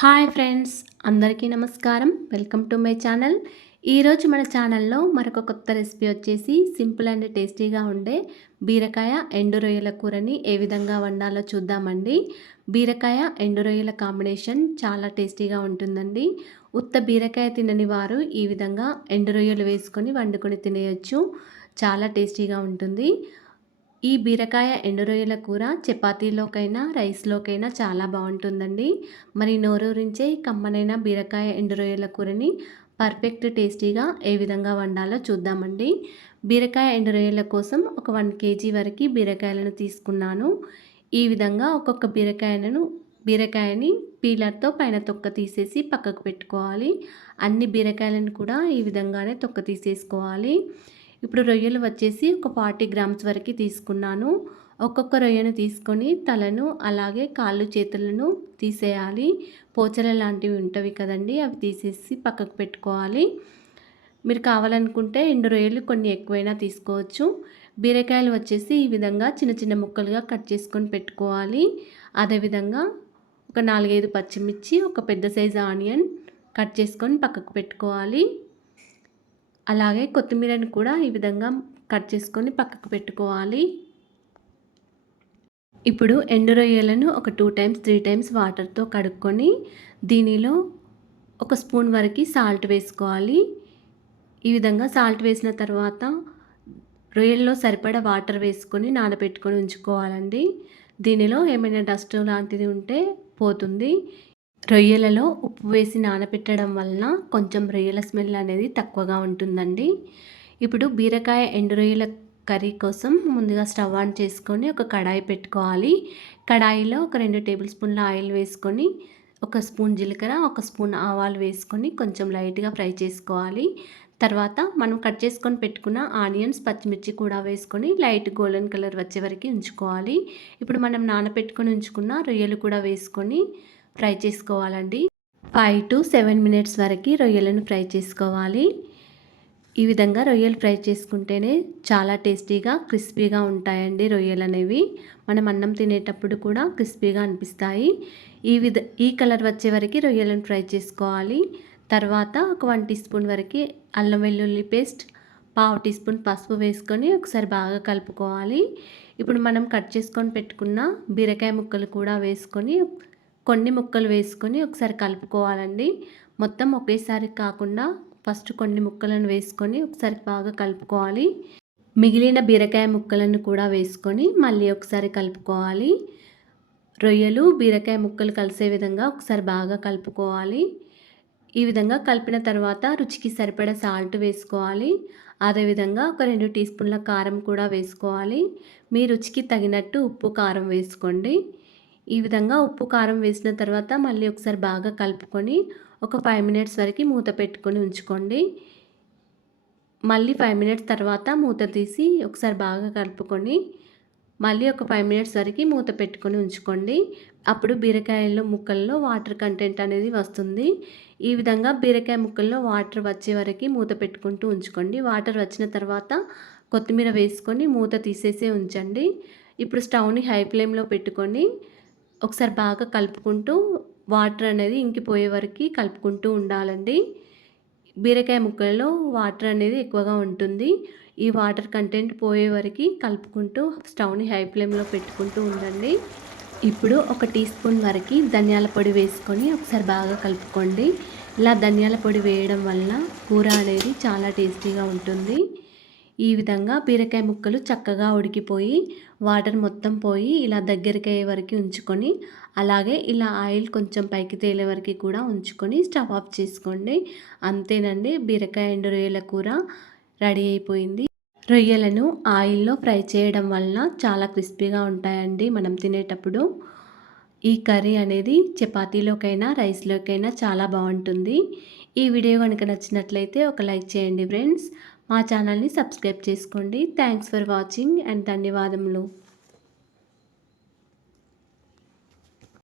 Hi friends, అందరికీ నమస్కారం. Welcome to my channel. ఈరోజు మన ఛానల్లో మరొక కొత్త రెసిపీ వచ్చేసి సింపుల్ అండ్ టేస్టీగా ఉండే బీరకాయ ఎండు రొయ్యల కూరని ఏ విధంగా వండాలో చూద్దామండి. బీరకాయ ఎండు రొయ్యల కాంబినేషన్ చాలా టేస్టీగా ఉంటుందండి. ఉత్త బీరకాయ తినని వారు ఈ విధంగా ఎండు రొయ్యలు వేసుకొని వండుకొని తినేయచ్చు. చాలా టేస్టీగా ఉంటుంది. ఈ బీరకాయ ఎండు రొయ్యల కూర చపాతీలోకైనా రైస్లోకైనా చాలా బాగుంటుందండి. మరి నోరూరించే కమ్మనైన బీరకాయ ఎండు రొయ్యల కూరని పర్ఫెక్ట్ టేస్టీగా ఏ విధంగా వండాలో చూద్దామండి. బీరకాయ ఎండు రొయ్యల కోసం ఒక 1 kg వరకు బీరకాయలను తీసుకున్నాను. ఈ విధంగా ఒక్కొక్క బీరకాయని పీలర్తో పైన తొక్క తీసేసి పక్కకు పెట్టుకోవాలి. అన్ని బీరకాయలను కూడా ఈ విధంగానే తొక్క తీసేసుకోవాలి. ఇప్పుడు రొయ్యలు వచ్చేసి ఒక 40 గ్రామ్స్ వరకు తీసుకున్నాను. ఒక్కొక్క రొయ్యను తీసుకొని తలను అలాగే కాళ్ళు చేతులను తీసేయాలి. పోచల లాంటివి ఉంటవి కదండి, అవి తీసేసి పక్కకు పెట్టుకోవాలి. మీరు కావాలనుకుంటే ఎండు రొయ్యలు కొన్ని ఎక్కువైనా తీసుకోవచ్చు. బీరకాయలు వచ్చేసి ఈ విధంగా చిన్న చిన్న ముక్కలుగా కట్ చేసుకొని పెట్టుకోవాలి. అదేవిధంగా ఒక 4-5 పచ్చిమిర్చి, ఒక పెద్ద సైజు ఆనియన్ కట్ చేసుకొని పక్కకు పెట్టుకోవాలి. అలాగే కొత్తిమీరని కూడా ఈ విధంగా కట్ చేసుకొని పక్కకు పెట్టుకోవాలి. ఇప్పుడు ఎండు రొయ్యలను ఒక 2 టైమ్స్ 3 టైమ్స్ వాటర్తో కడుక్కొని దీనిలో ఒక స్పూన్ వరకు సాల్ట్ వేసుకోవాలి. ఈ విధంగా సాల్ట్ వేసిన తర్వాత రొయ్యల్లో సరిపడా వాటర్ వేసుకొని నానబెట్టుకొని ఉంచుకోవాలండి. దీనిలో ఏమైనా డస్ట్ లాంటిది ఉంటే పోతుంది. రొయ్యలలో ఉప్పు వేసి నానబెట్టడం వలన కొంచెం రొయ్యల స్మెల్ అనేది తక్కువగా ఉంటుందండి. ఇప్పుడు బీరకాయ ఎండు రొయ్యల కర్రీ కోసం ముందుగా స్టవ్ ఆన్ చేసుకొని ఒక కడాయి పెట్టుకోవాలి. కడాయిలో ఒక 2 టేబుల్ స్పూన్ల ఆయిల్ వేసుకొని ఒక స్పూన్ జీలకర్ర, ఒక స్పూన్ ఆవాలు వేసుకొని కొంచెం లైట్గా ఫ్రై చేసుకోవాలి. తర్వాత మనం కట్ చేసుకొని పెట్టుకున్న ఆనియన్స్, పచ్చిమిర్చి కూడా వేసుకొని లైట్ గోల్డెన్ కలర్ వచ్చే వరకు ఉంచుకోవాలి. ఇప్పుడు మనం నానబెట్టుకొని ఉంచుకున్న రొయ్యలు కూడా వేసుకొని ఫ్రై చేసుకోవాలండి. 5 to 7 మినిట్స్ వరకు రొయ్యలను ఫ్రై చేసుకోవాలి. ఈ విధంగా రొయ్యలు ఫ్రై చేసుకుంటేనే చాలా టేస్టీగా క్రిస్పీగా ఉంటాయండి. రొయ్యలు అనేవి మనం అన్నం తినేటప్పుడు కూడా క్రిస్పీగా అనిపిస్తాయి. ఈ కలర్ వచ్చే వరకు రొయ్యలను ఫ్రై చేసుకోవాలి. తర్వాత ఒక 1 టీ స్పూన్ వరకు అల్లం వెల్లుల్లి పేస్ట్, 1/2 టీ స్పూన్ పసుపు వేసుకొని ఒకసారి బాగా కలుపుకోవాలి. ఇప్పుడు మనం కట్ చేసుకొని పెట్టుకున్న బీరకాయ ముక్కలు కూడా వేసుకొని కొన్ని ముక్కలు వేసుకొని ఒకసారి కలుపుకోవాలండి. మొత్తం ఒకేసారి కాకుండా ఫస్ట్ కొన్ని ముక్కలను వేసుకొని ఒకసారి బాగా కలుపుకోవాలి. మిగిలిన బీరకాయ ముక్కలను కూడా వేసుకొని మళ్ళీ ఒకసారి కలుపుకోవాలి. రొయ్యలు బీరకాయ ముక్కలు కలిసే విధంగా ఒకసారి బాగా కలుపుకోవాలి. ఈ విధంగా కలిపిన తర్వాత రుచికి సరిపడా సాల్ట్ వేసుకోవాలి. అదేవిధంగా ఒక 2 టీ స్పూన్ల కారం కూడా వేసుకోవాలి. మీ రుచికి తగినట్టు ఉప్పు, కారం వేసుకోండి. ఈ విధంగా ఉప్పు, కారం వేసిన తర్వాత మళ్ళీ ఒకసారి బాగా కలుపుకొని ఒక 5 మినిట్స్ వరకు మూత పెట్టుకొని ఉంచుకోండి. మళ్ళీ 5 మినిట్స్ తర్వాత మూత తీసి ఒకసారి బాగా కలుపుకొని మళ్ళీ ఒక 5 మినిట్స్ వరకు మూత పెట్టుకొని ఉంచుకోండి. అప్పుడు బీరకాయల్లో ముక్కల్లో వాటర్ కంటెంట్ అనేది వస్తుంది. ఈ విధంగా బీరకాయ ముక్కల్లో వాటర్ వచ్చే వరకు మూత పెట్టుకుంటూ ఉంచుకోండి. వాటర్ వచ్చిన తర్వాత కొత్తిమీర వేసుకొని మూత తీసేసే ఉంచండి. ఇప్పుడు స్టవ్ని హై ఫ్లేమ్లో పెట్టుకొని ఒకసారి బాగా కలుపుకుంటూ వాటర్ అనేది ఇంకిపోయే వరకు కలుపుకుంటూ ఉండాలండి. బీరకాయ ముక్కల్లో వాటర్ అనేది ఎక్కువగా ఉంటుంది. ఈ వాటర్ కంటెంట్ పోయే వరకు కలుపుకుంటూ స్టవ్ని హై ఫ్లేమ్లో పెట్టుకుంటూ ఉండండి. ఇప్పుడు ఒక టీ స్పూన్ వరకు ధనియాల పొడి వేసుకొని ఒకసారి బాగా కలుపుకోండి. ఇలా ధనియాల పొడి వేయడం వల్ల కూర అనేది చాలా టేస్టీగా ఉంటుంది. ఈ విధంగా బీరకాయ ముక్కలు చక్కగా ఉడికిపోయి వాటర్ మొత్తం పోయి ఇలా దగ్గరికి అయ్యే వరకు ఉంచుకొని అలాగే ఇలా ఆయిల్ కొంచెం పైకి తేలే వరకు కూడా ఉంచుకొని స్టవ్ ఆఫ్ చేసుకోండి. అంతేనండి, బీరకాయ ఎండు రొయ్యల కూర రెడీ అయిపోయింది. రొయ్యలను ఆయిల్లో ఫ్రై చేయడం వలన చాలా క్రిస్పీగా ఉంటాయండి మనం తినేటప్పుడు. ఈ కర్రీ అనేది చపాతీలోకైనా రైస్లోకైనా చాలా బాగుంటుంది. ఈ వీడియో కనుక నచ్చినట్లయితే ఒక లైక్ చేయండి ఫ్రెండ్స్. మా ఛానల్ని సబ్స్క్రైబ్ చేసుకోండి. థ్యాంక్స్ ఫర్ వాచింగ్ అండ్ ధన్యవాదములు.